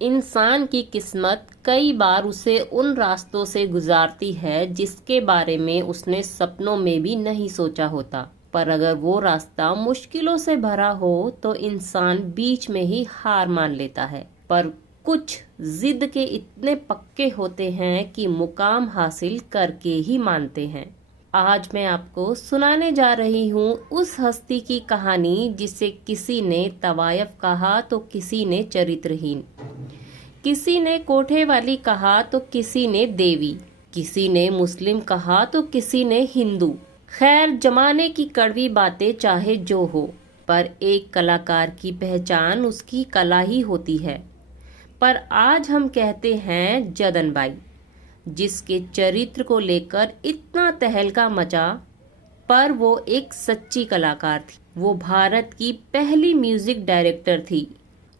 इंसान की किस्मत कई बार उसे उन रास्तों से गुजारती है जिसके बारे में उसने सपनों में भी नहीं सोचा होता। पर अगर वो रास्ता मुश्किलों से भरा हो तो इंसान बीच में ही हार मान लेता है। पर कुछ जिद के इतने पक्के होते हैं कि मुकाम हासिल करके ही मानते हैं। आज मैं आपको सुनाने जा रही हूँ उस हस्ती की कहानी जिसे किसी ने तवायफ कहा तो किसी ने चरित्रहीन, किसी ने कोठे वाली कहा तो किसी ने देवी, किसी ने मुस्लिम कहा तो किसी ने हिंदू। खैर, जमाने की कड़वी बातें चाहे जो हो, पर एक कलाकार की पहचान उसकी कला ही होती है। पर आज हम कहते हैं जदन बाई, जिसके चरित्र को लेकर इतना तहलका मचा। पर वो एक सच्ची कलाकार थी। वो भारत की पहली म्यूजिक डायरेक्टर थी।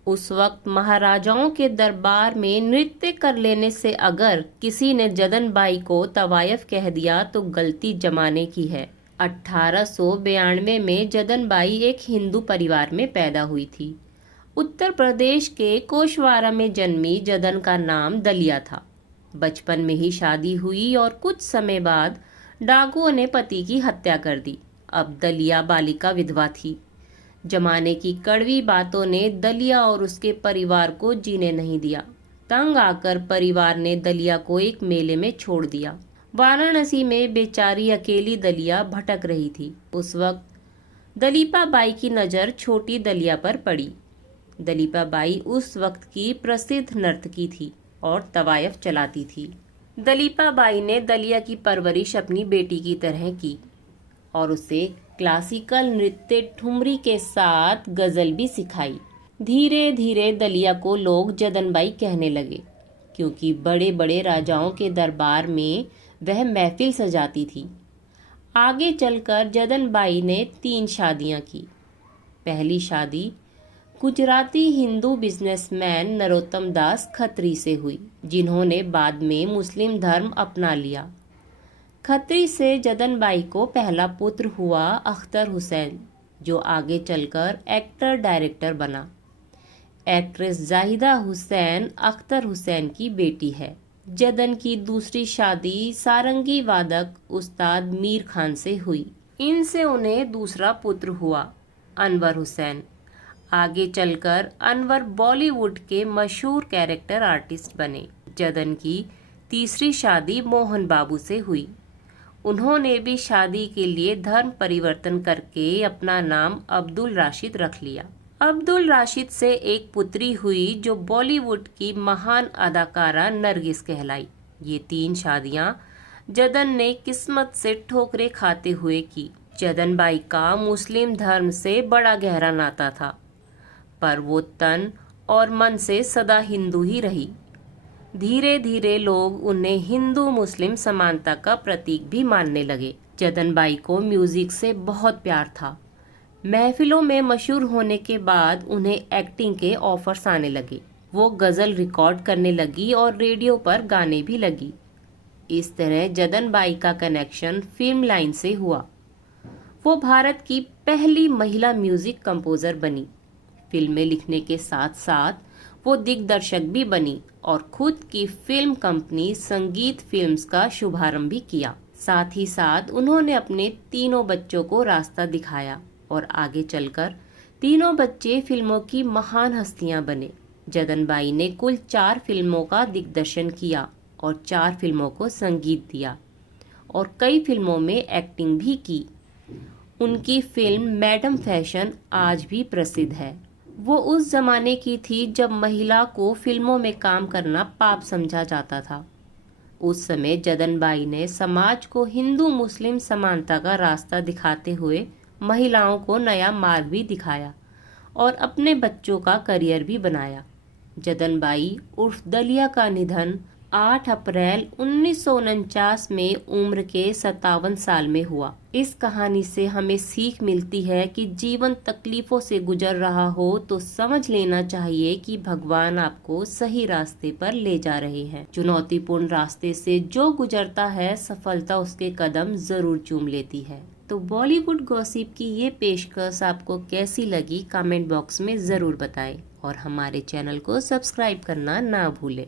उस वक्त महाराजाओं के दरबार में नृत्य कर लेने से अगर किसी ने जदन बाई को तवायफ कह दिया तो गलती जमाने की है। 1892 में जदन बाई एक हिंदू परिवार में पैदा हुई थी। उत्तर प्रदेश के कोशवारा में जन्मी जदन का नाम दलिया था। बचपन में ही शादी हुई और कुछ समय बाद डाकुओं ने पति की हत्या कर दी। अब दलिया बालिका विधवा थी। जमाने की कड़वी बातों ने दलिया और उसके परिवार को जीने नहीं दिया। तंग आकर परिवार ने दलिया को एक मेले में छोड़ दिया। वाराणसी में बेचारी अकेली दलिया भटक रही थी। उस वक्त दलीपा बाई की नज़र छोटी दलिया पर पड़ी। दलीपा बाई उस वक्त की प्रसिद्ध नर्तकी थी और तवायफ चलाती थी। दलीपा बाई ने दलिया की परवरिश अपनी बेटी की तरह की और उसे क्लासिकल नृत्य ठुमरी के साथ गजल भी सिखाई। धीरे धीरे दलिया को लोग जदन बाई कहने लगे, क्योंकि बड़े बड़े राजाओं के दरबार में वह महफिल सजाती थी। आगे चलकर जदन बाई ने 3 शादियां की। पहली शादी गुजराती हिंदू बिजनेसमैन नरोत्तम दास खत्री से हुई, जिन्होंने बाद में मुस्लिम धर्म अपना लिया। खत्री से जदन बाई को पहला पुत्र हुआ अख्तर हुसैन, जो आगे चलकर एक्टर डायरेक्टर बना। एक्ट्रेस जाहिदा हुसैन अख्तर हुसैन की बेटी है। जदन की दूसरी शादी सारंगी वादक उस्ताद मीर खान से हुई। इनसे उन्हें दूसरा पुत्र हुआ अनवर हुसैन। आगे चलकर अनवर बॉलीवुड के मशहूर कैरेक्टर आर्टिस्ट बने। जदन की तीसरी शादी मोहन बाबू से हुई। उन्होंने भी शादी के लिए धर्म परिवर्तन करके अपना नाम अब्दुल राशिद रख लिया। अब्दुल राशिद से एक पुत्री हुई जो बॉलीवुड की महान अदाकारा नरगिस कहलाई। ये 3 शादियां जदन ने किस्मत से ठोकरें खाते हुए की। जदन बाई का मुस्लिम धर्म से बड़ा गहरा नाता था, पर वो तन और मन से सदा हिंदू ही रही। धीरे धीरे लोग उन्हें हिंदू मुस्लिम समानता का प्रतीक भी मानने लगे। जदन बाई को म्यूजिक से बहुत प्यार था। महफिलों में मशहूर होने के बाद उन्हें एक्टिंग के ऑफर्स आने लगे। वो गजल रिकॉर्ड करने लगी और रेडियो पर गाने भी लगी। इस तरह जदन बाई का कनेक्शन फिल्म लाइन से हुआ। वो भारत की पहली महिला म्यूजिक कंपोजर बनी। फिल्में लिखने के साथ साथ वो दिग्दर्शक भी बनी और खुद की फिल्म कंपनी संगीत फिल्म्स का शुभारंभ भी किया। साथ ही साथ उन्होंने अपने 3 बच्चों को रास्ता दिखाया और आगे चलकर 3 बच्चे फिल्मों की महान हस्तियां बने। जदन बाई ने कुल 4 फिल्मों का दिग्दर्शन किया और 4 फिल्मों को संगीत दिया और कई फिल्मों में एक्टिंग भी की। उनकी फिल्म मैडम फैशन आज भी प्रसिद्ध है। वो उस जमाने की थी जब महिला को फिल्मों में काम करना पाप समझा जाता था। उस समय जदन बाई ने समाज को हिंदू मुस्लिम समानता का रास्ता दिखाते हुए महिलाओं को नया मार्ग भी दिखाया और अपने बच्चों का करियर भी बनाया। जदन बाई उर्फ दलिया का निधन 8 अप्रैल 1949 में उम्र के 57 साल में हुआ। इस कहानी से हमें सीख मिलती है कि जीवन तकलीफों से गुजर रहा हो तो समझ लेना चाहिए कि भगवान आपको सही रास्ते पर ले जा रहे हैं। चुनौतीपूर्ण रास्ते से जो गुजरता है सफलता उसके कदम जरूर चूम लेती है। तो बॉलीवुड गॉसिप की ये पेशकश आपको कैसी लगी कमेंट बॉक्स में जरूर बताएं और हमारे चैनल को सब्सक्राइब करना ना भूलें।